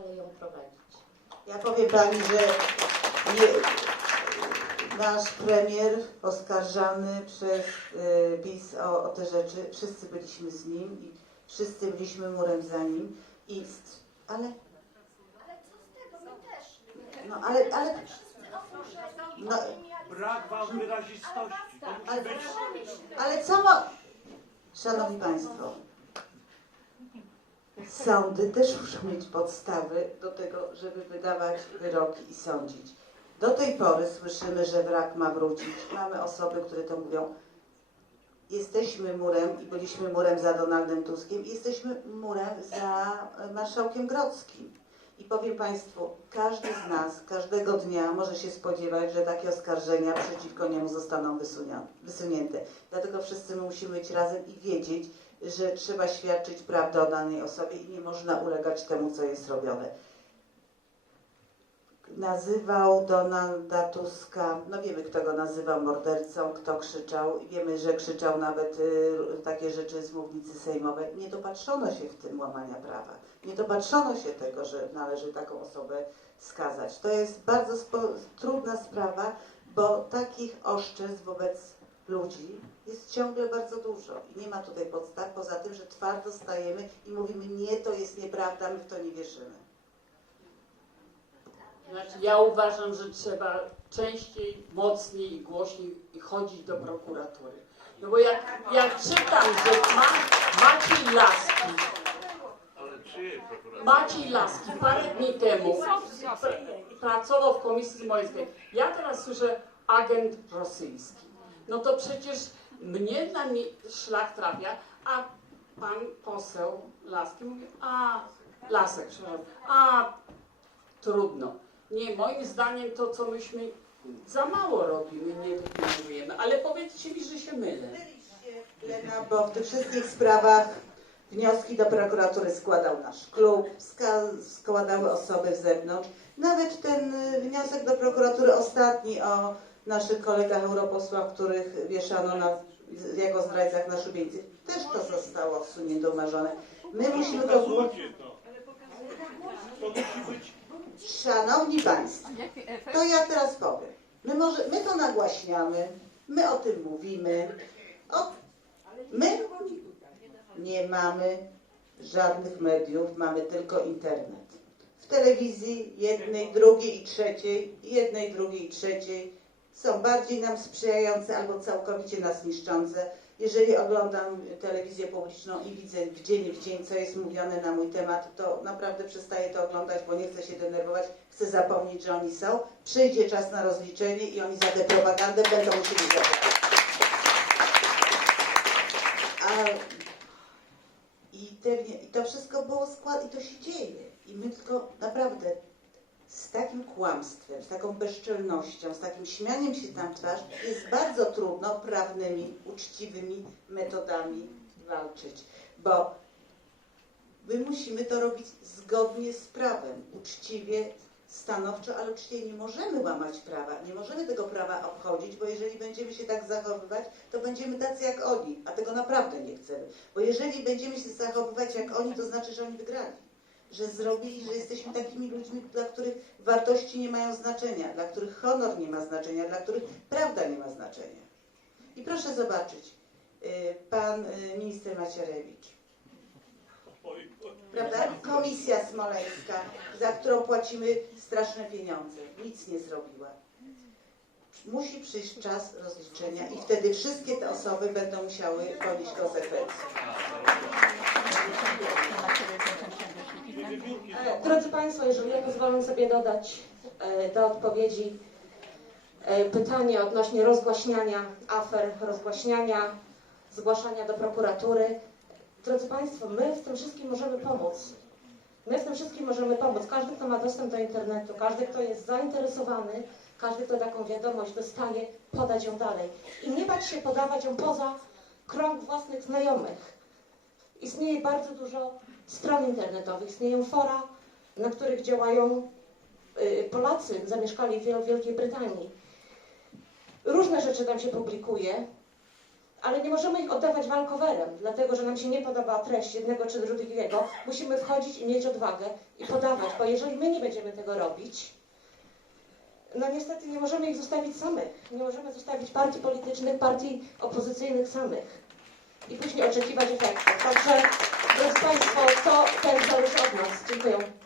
ją prowadzić. Ja powiem Pani, że nie, nasz premier oskarżany przez y, PiS o, o te rzeczy, wszyscy byliśmy z nim i wszyscy byliśmy murem za nim. I, ale, Ale co z tego? My też. no ale, ale. No. Brak wam wyrazistości. Ale- ale co ma... Szanowni Państwo, sądy też muszą mieć podstawy do tego, żeby wydawać wyroki i sądzić. Do tej pory słyszymy, że wrak ma wrócić. Mamy osoby, które to mówią. Jesteśmy murem i byliśmy murem za Donaldem Tuskiem i jesteśmy murem za e, marszałkiem Grodzkim. I powiem Państwu, każdy z nas każdego dnia może się spodziewać, że takie oskarżenia przeciwko niemu zostaną wysunięte. Dlatego wszyscy my musimy być razem i wiedzieć, że trzeba świadczyć prawdę o danej osobie i nie można ulegać temu, co jest robione. Nazywał Donalda Tuska, no wiemy kto go nazywał mordercą, kto krzyczał, wiemy, że krzyczał nawet y, takie rzeczy z mównicy sejmowej. Nie dopatrzono się w tym łamania prawa. Nie dopatrzono się tego, że należy taką osobę skazać. To jest bardzo trudna sprawa, bo takich oszczerstw wobec ludzi jest ciągle bardzo dużo i nie ma tutaj podstaw, poza tym, że twardo stajemy i mówimy nie, to jest nieprawda, my w to nie wierzymy. Znaczy, ja uważam, że trzeba częściej, mocniej i głośniej chodzić do prokuratury. No bo jak, jak czytam, że ma, Maciej Laski? Maciej Laski parę dni temu pr- pracował w Komisji Smoleńskiej. Ja teraz słyszę agent rosyjski. No to przecież mnie na mi szlak trafia, a pan poseł Laski mówi, a Lasek, a trudno. Nie, moim zdaniem to, co myśmy za mało robimy, nie wykonujemy. Ale powiedzcie mi, że się mylę. Lena, bo w tych wszystkich sprawach wnioski do prokuratury składał nasz klub, składały osoby z zewnątrz. Nawet ten y, wniosek do prokuratury ostatni o naszych kolegach europosłach, których wieszano na, jako zdrajcach na szubieńcy, też to zostało wsunięte, umarzone. My musimy to. Szanowni Państwo, to ja teraz powiem. My, może, my to nagłaśniamy, my o tym mówimy. O, my nie mamy żadnych mediów, mamy tylko internet. W telewizji jednej, drugiej i trzeciej, jednej, drugiej i trzeciej są bardziej nam sprzyjające albo całkowicie nas niszczące. Jeżeli oglądam telewizję publiczną i widzę w dzień w dzień, co jest mówione na mój temat, to naprawdę przestaję to oglądać, bo nie chcę się denerwować, chcę zapomnieć, że oni są. Przyjdzie czas na rozliczenie i oni za tę propagandę będą musieli zapłacić. A, i, te, I to wszystko było skład i to się dzieje. I my tylko naprawdę takim kłamstwem, z taką bezczelnością, z takim śmianiem się w twarz jest bardzo trudno prawnymi, uczciwymi metodami walczyć. Bo my musimy to robić zgodnie z prawem, uczciwie, stanowczo, ale uczciwie nie możemy łamać prawa, nie możemy tego prawa obchodzić, bo jeżeli będziemy się tak zachowywać, to będziemy tacy jak oni, a tego naprawdę nie chcemy. Bo jeżeli będziemy się zachowywać jak oni, to znaczy, że oni wygrali. Że zrobili, że jesteśmy takimi ludźmi, dla których wartości nie mają znaczenia, dla których honor nie ma znaczenia, dla których prawda nie ma znaczenia. I proszę zobaczyć, y, pan y, minister Macierewicz, prawda? Komisja smoleńska, za którą płacimy straszne pieniądze, nic nie zrobiła. Musi przyjść czas rozliczenia i wtedy wszystkie te osoby będą musiały ponieść konsekwencje. Drodzy Państwo, jeżeli ja pozwolę sobie dodać e, do odpowiedzi e, pytanie odnośnie rozgłaśniania afer, rozgłaśniania, zgłaszania do prokuratury. Drodzy Państwo, my w tym wszystkim możemy pomóc. My w tym wszystkim możemy pomóc. Każdy, kto ma dostęp do internetu, każdy, kto jest zainteresowany, każdy, kto taką wiadomość dostaje, podać ją dalej. I nie bać się podawać ją poza krąg własnych znajomych. Istnieje bardzo dużo stron internetowych, istnieją fora, na których działają y, Polacy zamieszkali w Wiel- Wielkiej Brytanii. Różne rzeczy tam się publikuje, ale nie możemy ich oddawać walkowerem, dlatego że nam się nie podoba treść jednego czy drugiego. Musimy wchodzić i mieć odwagę i podawać, bo jeżeli my nie będziemy tego robić, no niestety nie możemy ich zostawić samych. Nie możemy zostawić partii politycznych, partii opozycyjnych samych i później oczekiwać efektów. Także, drodzy Państwo, to też zależy od nas. Dziękuję.